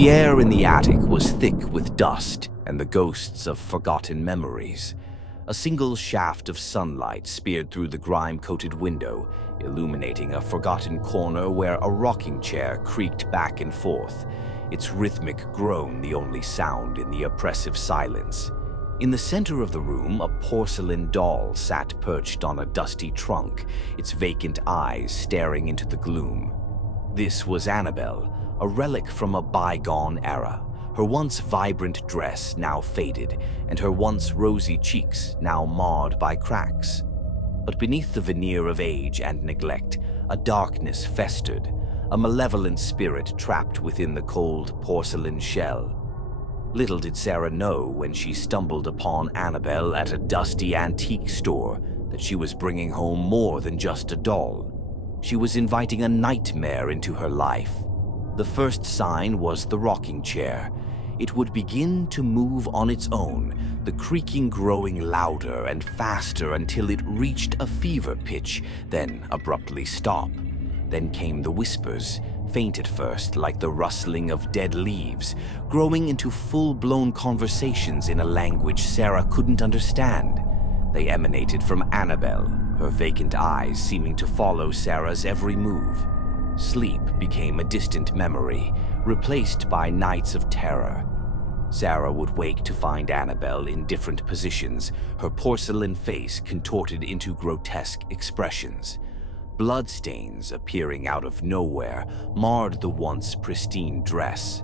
The air in the attic was thick with dust and the ghosts of forgotten memories. A single shaft of sunlight speared through the grime-coated window, illuminating a forgotten corner where a rocking chair creaked back and forth, its rhythmic groan the only sound in the oppressive silence. In the center of the room, a porcelain doll sat perched on a dusty trunk, its vacant eyes staring into the gloom. This was Annabelle, a relic from a bygone era, her once vibrant dress now faded, and her once rosy cheeks now marred by cracks. But beneath the veneer of age and neglect, a darkness festered, a malevolent spirit trapped within the cold porcelain shell. Little did Sarah know when she stumbled upon Annabelle at a dusty antique store that she was bringing home more than just a doll. She was inviting a nightmare into her life. The first sign was the rocking chair. It would begin to move on its own, the creaking growing louder and faster until it reached a fever pitch, then abruptly stop. Then came the whispers, faint at first like the rustling of dead leaves, growing into full-blown conversations in a language Sarah couldn't understand. They emanated from Annabelle, her vacant eyes seeming to follow Sarah's every move. Sleep became a distant memory, replaced by nights of terror. Sarah would wake to find Annabelle in different positions, her porcelain face contorted into grotesque expressions. Bloodstains appearing out of nowhere marred the once pristine dress.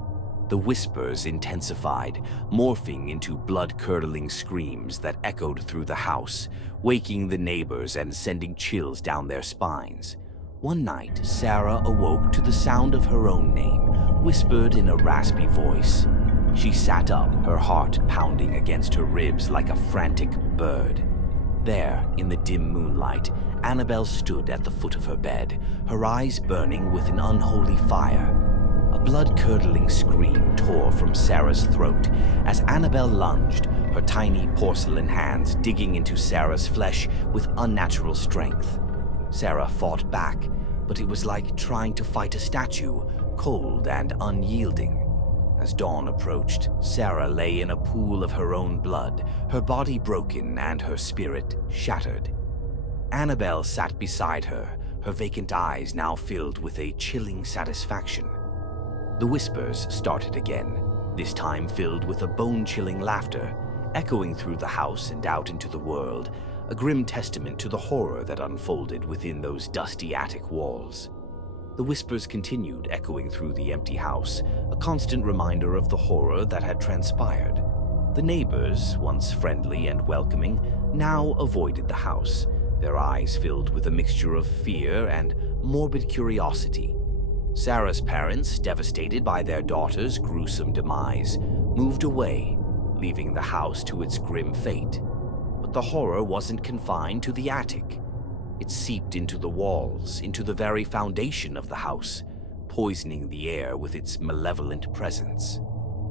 The whispers intensified, morphing into blood-curdling screams that echoed through the house, waking the neighbors and sending chills down their spines. One night, Sarah awoke to the sound of her own name, whispered in a raspy voice. She sat up, her heart pounding against her ribs like a frantic bird. There, in the dim moonlight, Annabelle stood at the foot of her bed, her eyes burning with an unholy fire. A blood-curdling scream tore from Sarah's throat as Annabelle lunged, her tiny porcelain hands digging into Sarah's flesh with unnatural strength. Sarah fought back, but it was like trying to fight a statue, cold and unyielding. As dawn approached, Sarah lay in a pool of her own blood, her body broken and her spirit shattered. Annabelle sat beside her, her vacant eyes now filled with a chilling satisfaction. The whispers started again, this time filled with a bone-chilling laughter, echoing through the house and out into the world, a grim testament to the horror that unfolded within those dusty attic walls. The whispers continued echoing through the empty house, a constant reminder of the horror that had transpired. The neighbors, once friendly and welcoming, now avoided the house, their eyes filled with a mixture of fear and morbid curiosity. Sarah's parents, devastated by their daughter's gruesome demise, moved away, leaving the house to its grim fate. But the horror wasn't confined to the attic. It seeped into the walls, into the very foundation of the house, poisoning the air with its malevolent presence.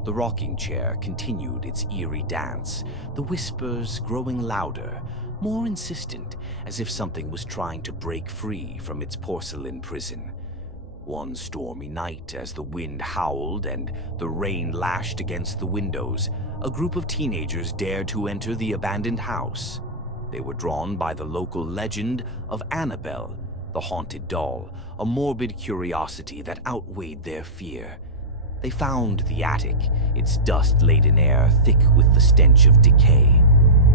The rocking chair continued its eerie dance, the whispers growing louder, more insistent, as if something was trying to break free from its porcelain prison. One stormy night, as the wind howled and the rain lashed against the windows, a group of teenagers dared to enter the abandoned house. They were drawn by the local legend of Annabelle, the haunted doll, a morbid curiosity that outweighed their fear. They found the attic, its dust-laden air thick with the stench of decay.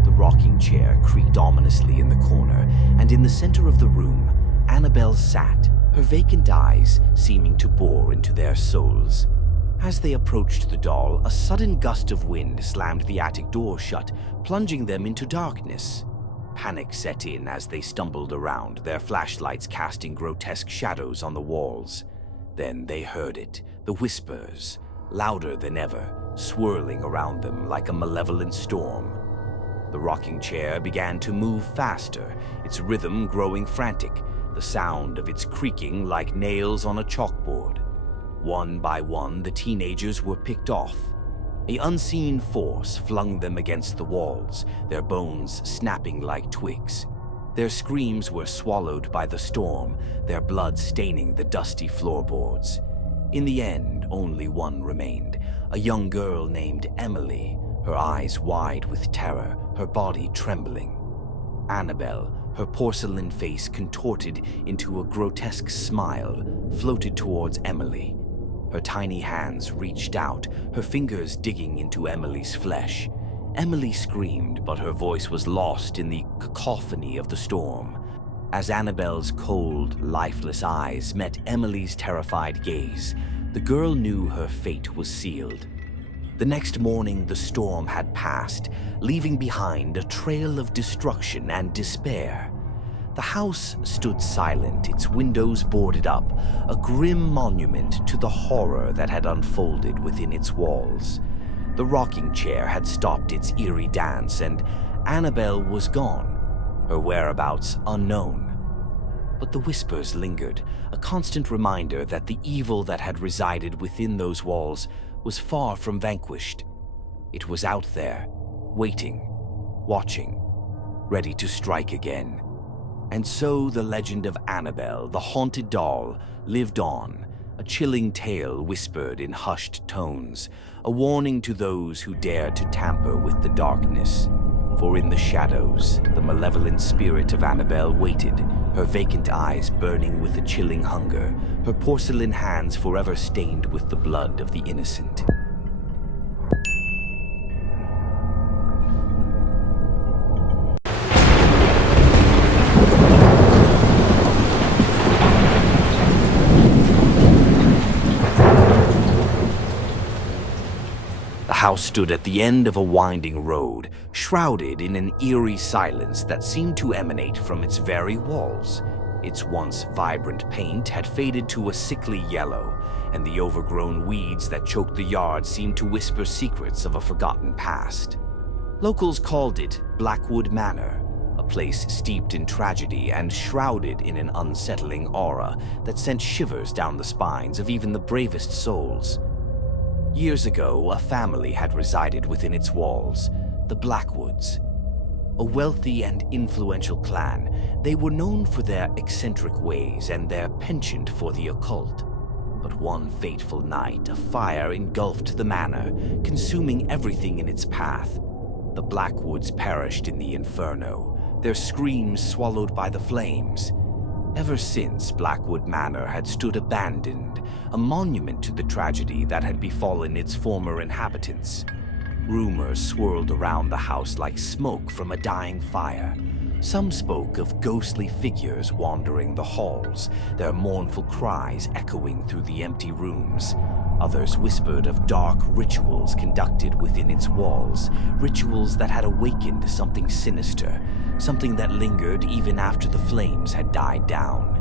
The rocking chair creaked ominously in the corner, and in the center of the room, Annabelle sat, her vacant eyes seeming to bore into their souls. As they approached the doll, a sudden gust of wind slammed the attic door shut, plunging them into darkness. Panic set in as they stumbled around, their flashlights casting grotesque shadows on the walls. Then they heard it, the whispers, louder than ever, swirling around them like a malevolent storm. The rocking chair began to move faster, its rhythm growing frantic, the sound of its creaking like nails on a chalkboard. One by one, the teenagers were picked off. An unseen force flung them against the walls, their bones snapping like twigs. Their screams were swallowed by the storm, their blood staining the dusty floorboards. In the end, only one remained, a young girl named Emily, her eyes wide with terror, her body trembling. Annabelle, her porcelain face contorted into a grotesque smile, floated towards Emily. Her tiny hands reached out, her fingers digging into Emily's flesh. Emily screamed, but her voice was lost in the cacophony of the storm. As Annabelle's cold, lifeless eyes met Emily's terrified gaze, the girl knew her fate was sealed. The next morning, the storm had passed, leaving behind a trail of destruction and despair. The house stood silent, its windows boarded up, a grim monument to the horror that had unfolded within its walls. The rocking chair had stopped its eerie dance, and Annabelle was gone, her whereabouts unknown. But the whispers lingered, a constant reminder that the evil that had resided within those walls was far from vanquished. It was out there, waiting, watching, ready to strike again. And so the legend of Annabelle, the haunted doll, lived on, a chilling tale whispered in hushed tones, a warning to those who dared to tamper with the darkness. For in the shadows, the malevolent spirit of Annabelle waited, her vacant eyes burning with a chilling hunger, her porcelain hands forever stained with the blood of the innocent. The house stood at the end of a winding road, shrouded in an eerie silence that seemed to emanate from its very walls. Its once vibrant paint had faded to a sickly yellow, and the overgrown weeds that choked the yard seemed to whisper secrets of a forgotten past. Locals called it Blackwood Manor, a place steeped in tragedy and shrouded in an unsettling aura that sent shivers down the spines of even the bravest souls. Years ago, a family had resided within its walls, the Blackwoods. A wealthy and influential clan, they were known for their eccentric ways and their penchant for the occult. But one fateful night, a fire engulfed the manor, consuming everything in its path. The Blackwoods perished in the inferno, their screams swallowed by the flames. Ever since, Blackwood Manor had stood abandoned, a monument to the tragedy that had befallen its former inhabitants. Rumors swirled around the house like smoke from a dying fire. Some spoke of ghostly figures wandering the halls, their mournful cries echoing through the empty rooms. Others whispered of dark rituals conducted within its walls, rituals that had awakened something sinister, something that lingered even after the flames had died down.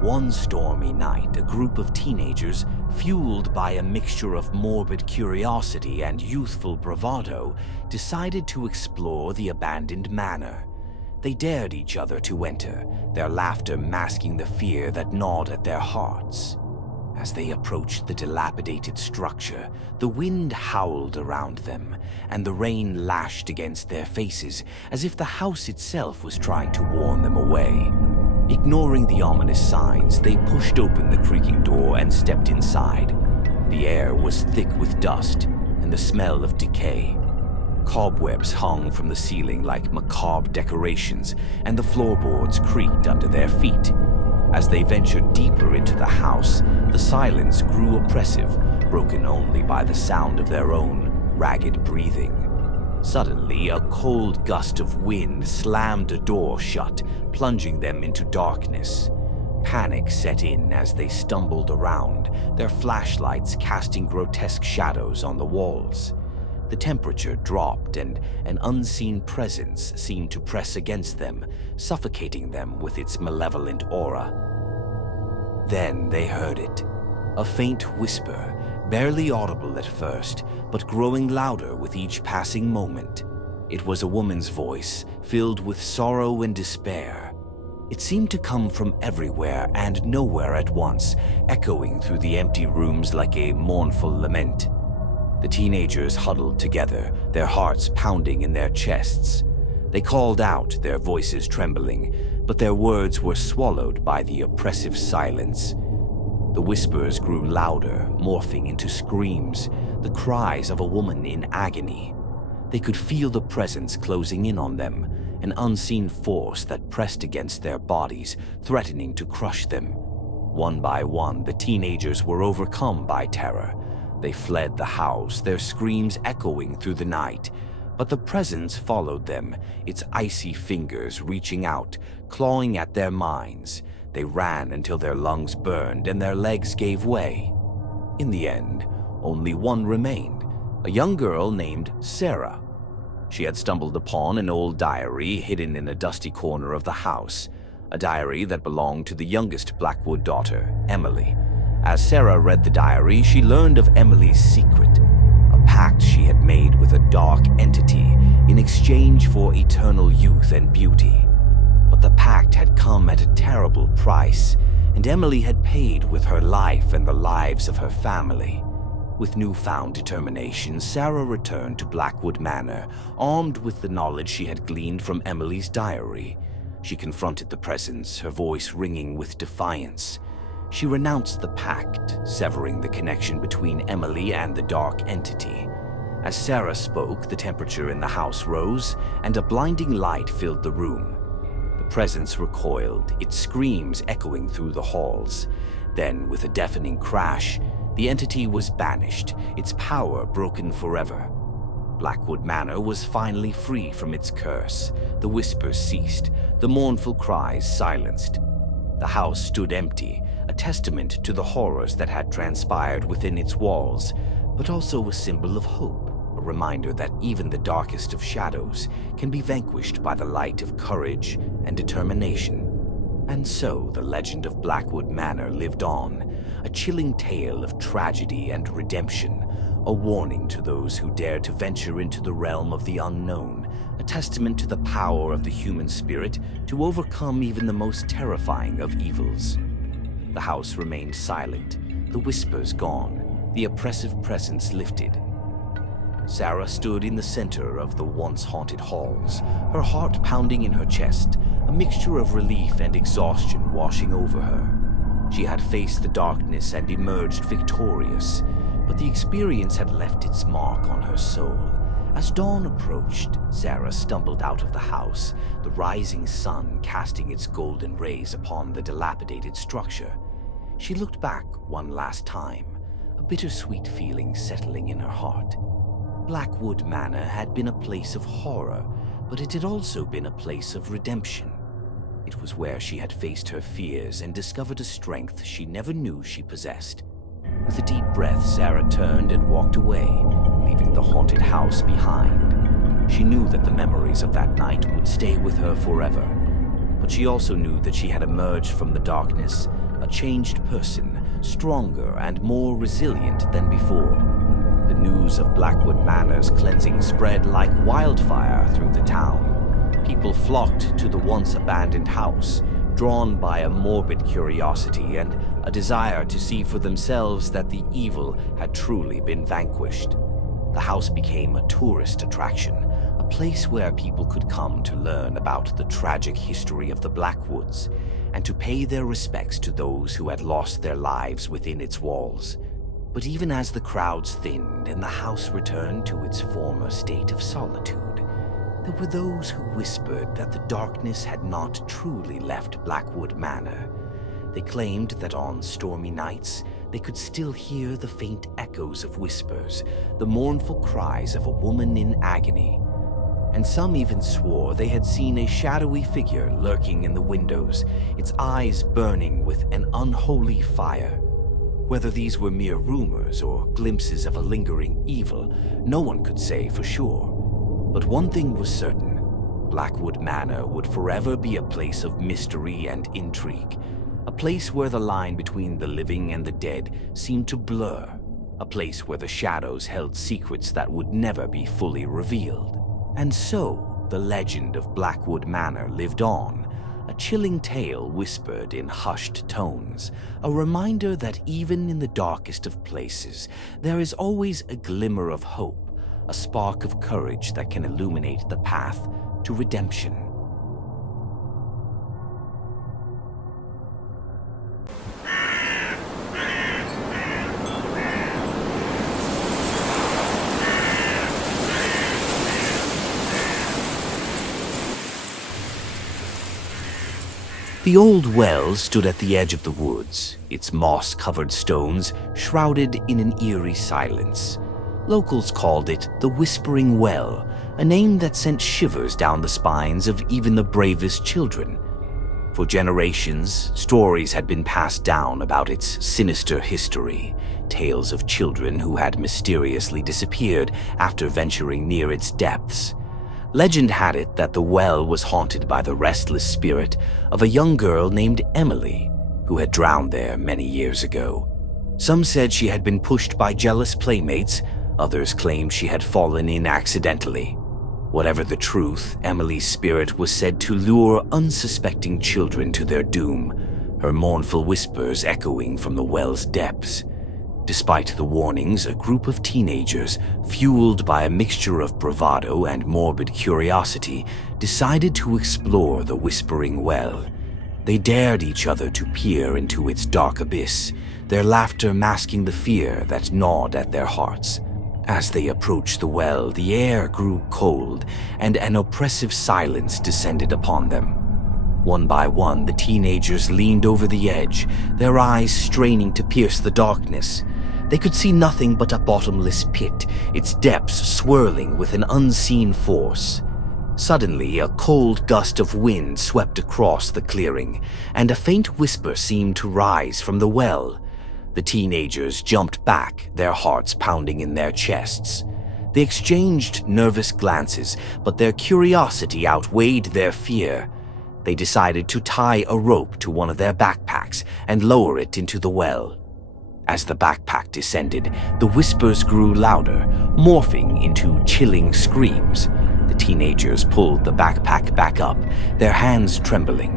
One stormy night, a group of teenagers, fueled by a mixture of morbid curiosity and youthful bravado, decided to explore the abandoned manor. They dared each other to enter, their laughter masking the fear that gnawed at their hearts. As they approached the dilapidated structure, the wind howled around them, and the rain lashed against their faces as if the house itself was trying to warn them away. Ignoring the ominous signs, they pushed open the creaking door and stepped inside. The air was thick with dust and the smell of decay. Cobwebs hung from the ceiling like macabre decorations, and the floorboards creaked under their feet. As they ventured deeper into the house, the silence grew oppressive, broken only by the sound of their own ragged breathing. Suddenly, a cold gust of wind slammed a door shut, plunging them into darkness. Panic set in as they stumbled around, their flashlights casting grotesque shadows on the walls. The temperature dropped, and an unseen presence seemed to press against them, suffocating them with its malevolent aura. Then they heard it, a faint whisper, barely audible at first, but growing louder with each passing moment. It was a woman's voice, filled with sorrow and despair. It seemed to come from everywhere and nowhere at once, echoing through the empty rooms like a mournful lament. The teenagers huddled together, their hearts pounding in their chests. They called out, their voices trembling, but their words were swallowed by the oppressive silence. The whispers grew louder, morphing into screams, the cries of a woman in agony. They could feel the presence closing in on them, an unseen force that pressed against their bodies, threatening to crush them. One by one, the teenagers were overcome by terror. They fled the house, their screams echoing through the night. But the presence followed them, its icy fingers reaching out, clawing at their minds. They ran until their lungs burned and their legs gave way. In the end, only one remained, a young girl named Sarah. She had stumbled upon an old diary hidden in a dusty corner of the house, a diary that belonged to the youngest Blackwood daughter, Emily. As Sarah read the diary, she learned of Emily's secret, a pact she had made with a dark entity in exchange for eternal youth and beauty. But the pact had come at a terrible price, and Emily had paid with her life and the lives of her family. With newfound determination, Sarah returned to Blackwood Manor, armed with the knowledge she had gleaned from Emily's diary. She confronted the presence, her voice ringing with defiance. She renounced the pact, severing the connection between Emily and the dark entity. As Sarah spoke, the temperature in the house rose, and a blinding light filled the room. The presence recoiled, its screams echoing through the halls. Then, with a deafening crash, the entity was banished, its power broken forever. Blackwood Manor was finally free from its curse. The whispers ceased, the mournful cries silenced. The house stood empty, a testament to the horrors that had transpired within its walls, but also a symbol of hope, a reminder that even the darkest of shadows can be vanquished by the light of courage and determination. And so the legend of Blackwood Manor lived on, a chilling tale of tragedy and redemption, a warning to those who dare to venture into the realm of the unknown, a testament to the power of the human spirit to overcome even the most terrifying of evils. The house remained silent, the whispers gone, the oppressive presence lifted. Sarah stood in the center of the once haunted halls, her heart pounding in her chest, a mixture of relief and exhaustion washing over her. She had faced the darkness and emerged victorious, but the experience had left its mark on her soul. As dawn approached, Sarah stumbled out of the house, the rising sun casting its golden rays upon the dilapidated structure. She looked back one last time, a bittersweet feeling settling in her heart. Blackwood Manor had been a place of horror, but it had also been a place of redemption. It was where she had faced her fears and discovered a strength she never knew she possessed. With a deep breath, Sarah turned and walked away, leaving the haunted house behind. She knew that the memories of that night would stay with her forever, but she also knew that she had emerged from the darkness, a changed person, stronger and more resilient than before. The news of Blackwood Manor's cleansing spread like wildfire through the town. People flocked to the once abandoned house, drawn by a morbid curiosity and a desire to see for themselves that the evil had truly been vanquished. The house became a tourist attraction, a place where people could come to learn about the tragic history of the Blackwoods and to pay their respects to those who had lost their lives within its walls. But even as the crowds thinned and the house returned to its former state of solitude, there were those who whispered that the darkness had not truly left Blackwood Manor. They claimed that on stormy nights, they could still hear the faint echoes of whispers, the mournful cries of a woman in agony. And some even swore they had seen a shadowy figure lurking in the windows, its eyes burning with an unholy fire. Whether these were mere rumors or glimpses of a lingering evil, no one could say for sure. But one thing was certain: Blackwood Manor would forever be a place of mystery and intrigue, a place where the line between the living and the dead seemed to blur, a place where the shadows held secrets that would never be fully revealed. And so, the legend of Blackwood Manor lived on, a chilling tale whispered in hushed tones, a reminder that even in the darkest of places, there is always a glimmer of hope, a spark of courage that can illuminate the path to redemption. The old well stood at the edge of the woods, its moss-covered stones shrouded in an eerie silence. Locals called it the Whispering Well, a name that sent shivers down the spines of even the bravest children. For generations, stories had been passed down about its sinister history, tales of children who had mysteriously disappeared after venturing near its depths. Legend had it that the well was haunted by the restless spirit of a young girl named Emily, who had drowned there many years ago. Some said she had been pushed by jealous playmates, others claimed she had fallen in accidentally. Whatever the truth, Emily's spirit was said to lure unsuspecting children to their doom, her mournful whispers echoing from the well's depths. Despite the warnings, a group of teenagers, fueled by a mixture of bravado and morbid curiosity, decided to explore the Whispering Well. They dared each other to peer into its dark abyss, their laughter masking the fear that gnawed at their hearts. As they approached the well, the air grew cold, and an oppressive silence descended upon them. One by one, the teenagers leaned over the edge, their eyes straining to pierce the darkness. They could see nothing but a bottomless pit, its depths swirling with an unseen force. Suddenly, a cold gust of wind swept across the clearing, and a faint whisper seemed to rise from the well. The teenagers jumped back, their hearts pounding in their chests. They exchanged nervous glances, but their curiosity outweighed their fear. They decided to tie a rope to one of their backpacks and lower it into the well. As the backpack descended, the whispers grew louder, morphing into chilling screams. The teenagers pulled the backpack back up, their hands trembling.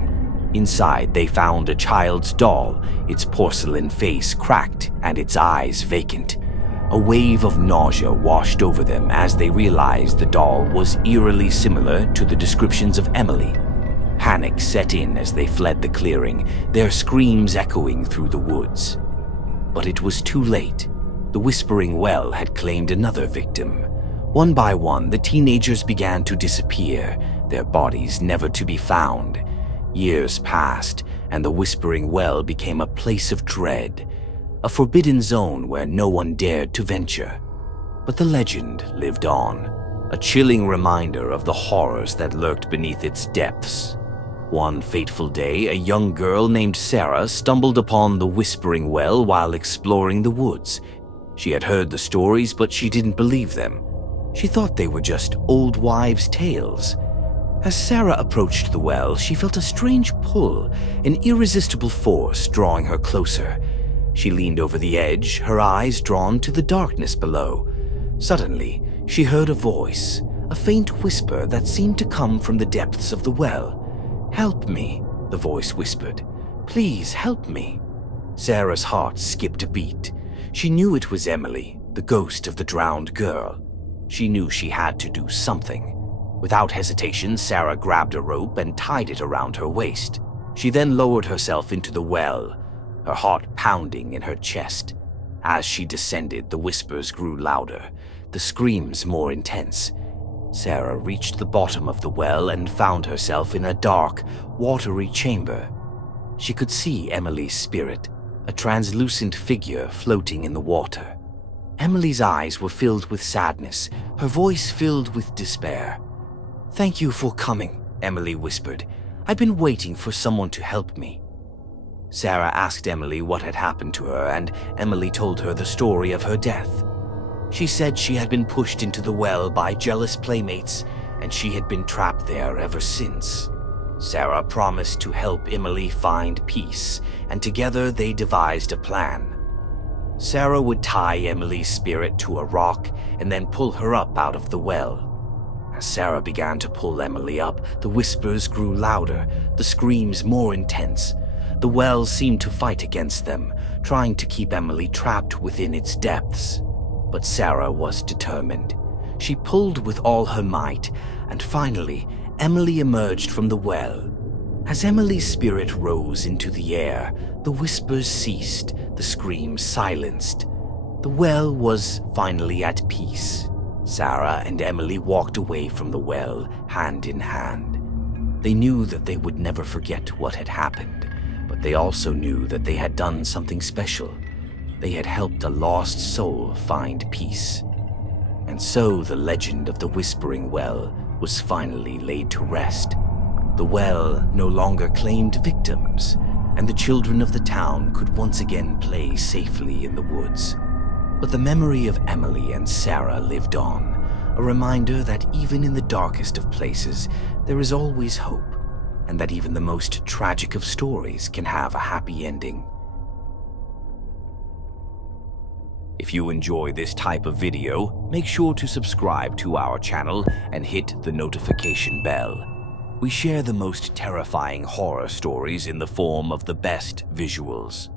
Inside, they found a child's doll, its porcelain face cracked and its eyes vacant. A wave of nausea washed over them as they realized the doll was eerily similar to the descriptions of Emily. Panic set in as they fled the clearing, their screams echoing through the woods. But it was too late. The Whispering Well had claimed another victim. One by one, the teenagers began to disappear, their bodies never to be found. Years passed, and the Whispering Well became a place of dread, a forbidden zone where no one dared to venture. But the legend lived on, a chilling reminder of the horrors that lurked beneath its depths. One fateful day, a young girl named Sarah stumbled upon the Whispering Well while exploring the woods. She had heard the stories, but she didn't believe them. She thought they were just old wives' tales. As Sarah approached the well, she felt a strange pull, an irresistible force drawing her closer. She leaned over the edge, her eyes drawn to the darkness below. Suddenly, she heard a voice, a faint whisper that seemed to come from the depths of the well. "Help me," the voice whispered. "Please help me." Sarah's heart skipped a beat. She knew it was Emily, the ghost of the drowned girl. She knew she had to do something. Without hesitation, Sarah grabbed a rope and tied it around her waist. She then lowered herself into the well, her heart pounding in her chest. As she descended, the whispers grew louder, the screams more intense. Sarah reached the bottom of the well and found herself in a dark, watery chamber. She could see Emily's spirit, a translucent figure floating in the water. Emily's eyes were filled with sadness, her voice filled with despair. "Thank you for coming," Emily whispered. "I've been waiting for someone to help me." Sarah asked Emily what had happened to her, and Emily told her the story of her death. She said she had been pushed into the well by jealous playmates, and she had been trapped there ever since. Sarah promised to help Emily find peace, and together they devised a plan. Sarah would tie Emily's spirit to a rock and then pull her up out of the well. As Sarah began to pull Emily up, the whispers grew louder, the screams more intense. The well seemed to fight against them, trying to keep Emily trapped within its depths. But Sarah was determined. She pulled with all her might, and finally, Emily emerged from the well. As Emily's spirit rose into the air, the whispers ceased, the screams silenced. The well was finally at peace. Sarah and Emily walked away from the well, hand in hand. They knew that they would never forget what had happened, but they also knew that they had done something special. They had helped a lost soul find peace. And so the legend of the Whispering Well was finally laid to rest. The well no longer claimed victims, and the children of the town could once again play safely in the woods. But the memory of Emily and Sarah lived on, a reminder that even in the darkest of places, there is always hope, and that even the most tragic of stories can have a happy ending. If you enjoy this type of video, make sure to subscribe to our channel and hit the notification bell. We share the most terrifying horror stories in the form of the best visuals.